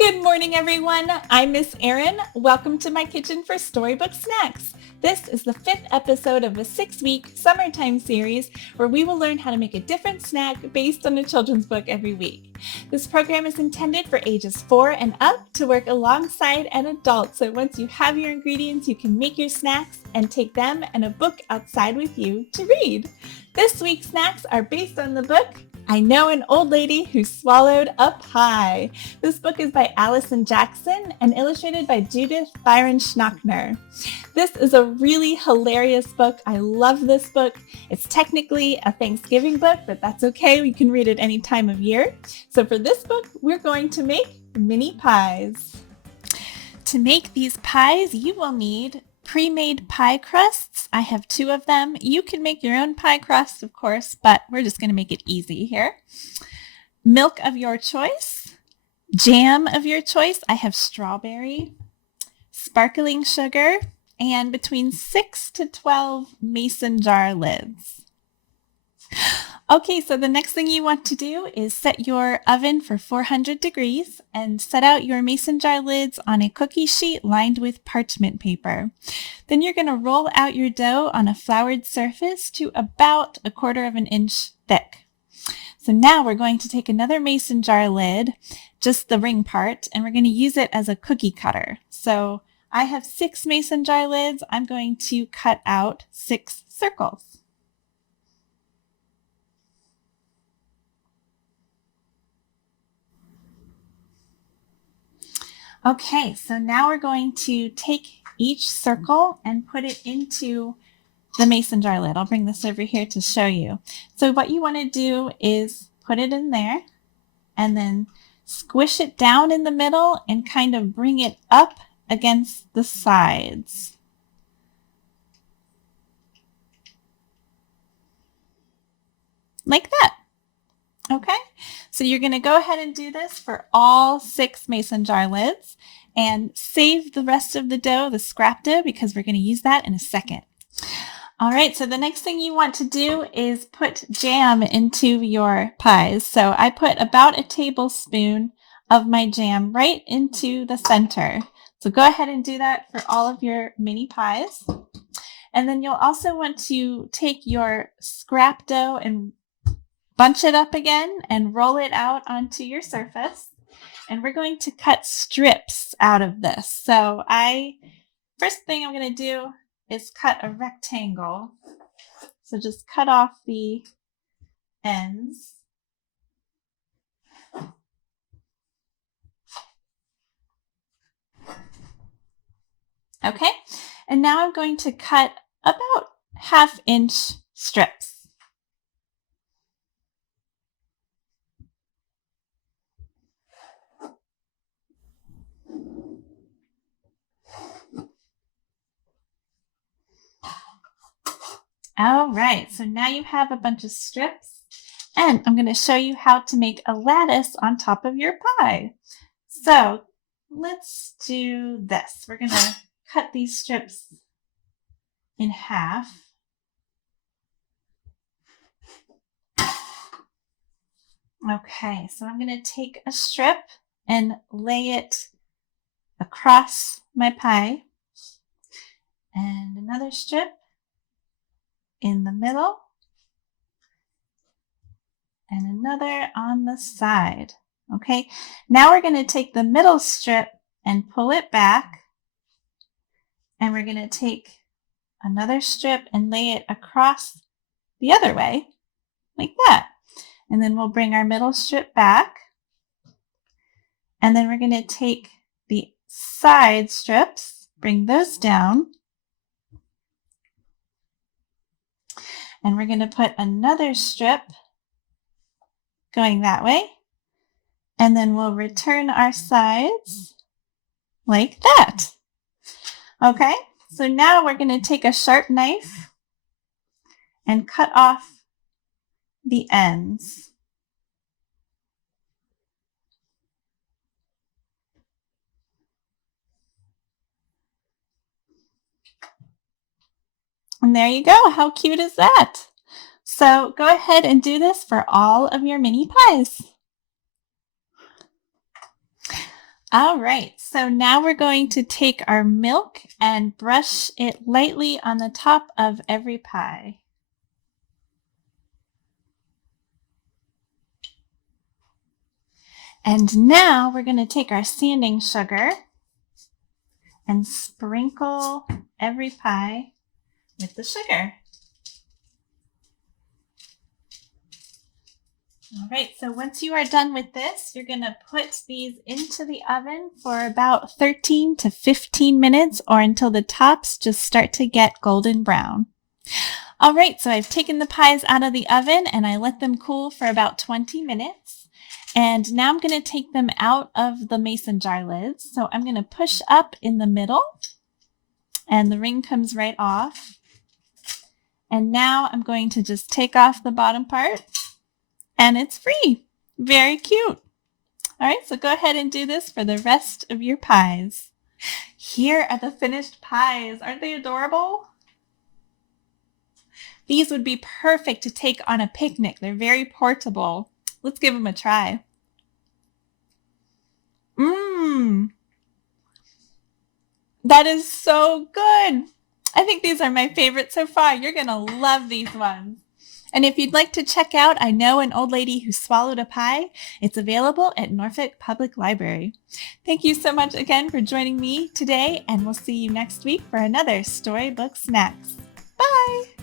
Good morning, everyone. I'm Miss Erin. Welcome to my kitchen for Storybook Snacks. This is the 5th episode of a 6-week summertime series where we will learn how to make a different snack based on a children's book every week. This program is intended for ages 4 and up to work alongside an adult. So once you have your ingredients, you can make your snacks and take them and a book outside with you to read. This week's snacks are based on the book I Know an Old Lady Who Swallowed a Pie. This book is by Allison Jackson and illustrated by Judith Byron Schnockner. This is a really hilarious book. I love this book. It's technically a Thanksgiving book, but that's okay. We can read it any time of year. So for this book, we're going to make mini pies. To make these pies, you will need pre-made pie crusts. I have 2 of them. You can make your own pie crust, of course, but we're just going to make it easy here. Milk of your choice, jam of your choice. I have strawberry, sparkling sugar, and between 6 to 12 mason jar lids. Okay, so the next thing you want to do is set your oven for 400 degrees and set out your mason jar lids on a cookie sheet lined with parchment paper. Then you're going to roll out your dough on a floured surface to about 1/4 inch thick. So now we're going to take another mason jar lid, just the ring part, and we're going to use it as a cookie cutter. So I have 6 mason jar lids. I'm going to cut out 6 circles. Okay, so now we're going to take each circle and put it into the mason jar lid. I'll bring this over here to show you. So what you want to do is put it in there and then squish it down in the middle and kind of bring it up against the sides. Like that. Okay, so you're going to go ahead and do this for all 6 mason jar lids and save the rest of the dough, the scrap dough, because we're going to use that in a second. All right, so the next thing you want to do is put jam into your pies. So I put about a tablespoon of my jam right into the center. So go ahead and do that for all of your mini pies. And then you'll also want to take your scrap dough and bunch it up again and roll it out onto your surface. And we're going to cut strips out of this. So first thing I'm going to do is cut a rectangle. So just cut off the ends. Okay, and now I'm going to cut about 1/2 inch strips. All right, so now you have a bunch of strips, and I'm going to show you how to make a lattice on top of your pie. So let's do this. We're going to cut these strips in half. Okay, so I'm going to take a strip and lay it across my pie, and another strip in the middle, and another on the side. Okay, now we're going to take the middle strip and pull it back, and we're going to take another strip and lay it across the other way, like that. And then we'll bring our middle strip back, and then we're going to take the side strips, bring those down, and we're going to put another strip going that way, and then we'll return our sides like that. Okay, so now we're going to take a sharp knife and cut off the ends. And there you go. How cute is that? So go ahead and do this for all of your mini pies. All right, so now we're going to take our milk and brush it lightly on the top of every pie. And now we're going to take our sanding sugar and sprinkle every pie with the sugar. All right, so once you are done with this, you're going to put these into the oven for about 13 to 15 minutes or until the tops just start to get golden brown. All right, so I've taken the pies out of the oven and I let them cool for about 20 minutes. And now I'm going to take them out of the mason jar lids. So I'm going to push up in the middle and the ring comes right off. And now I'm going to just take off the bottom part and it's free. Very cute. All right, so go ahead and do this for the rest of your pies. Here are the finished pies. Aren't they adorable? These would be perfect to take on a picnic. They're very portable. Let's give them a try. That is so good. I think these are my favorite so far. You're going to love these ones. And if you'd like to check out I Know an Old Lady Who Swallowed a Pie, it's available at Norfolk Public Library. Thank you so much again for joining me today, and we'll see you next week for another Storybook Snacks. Bye!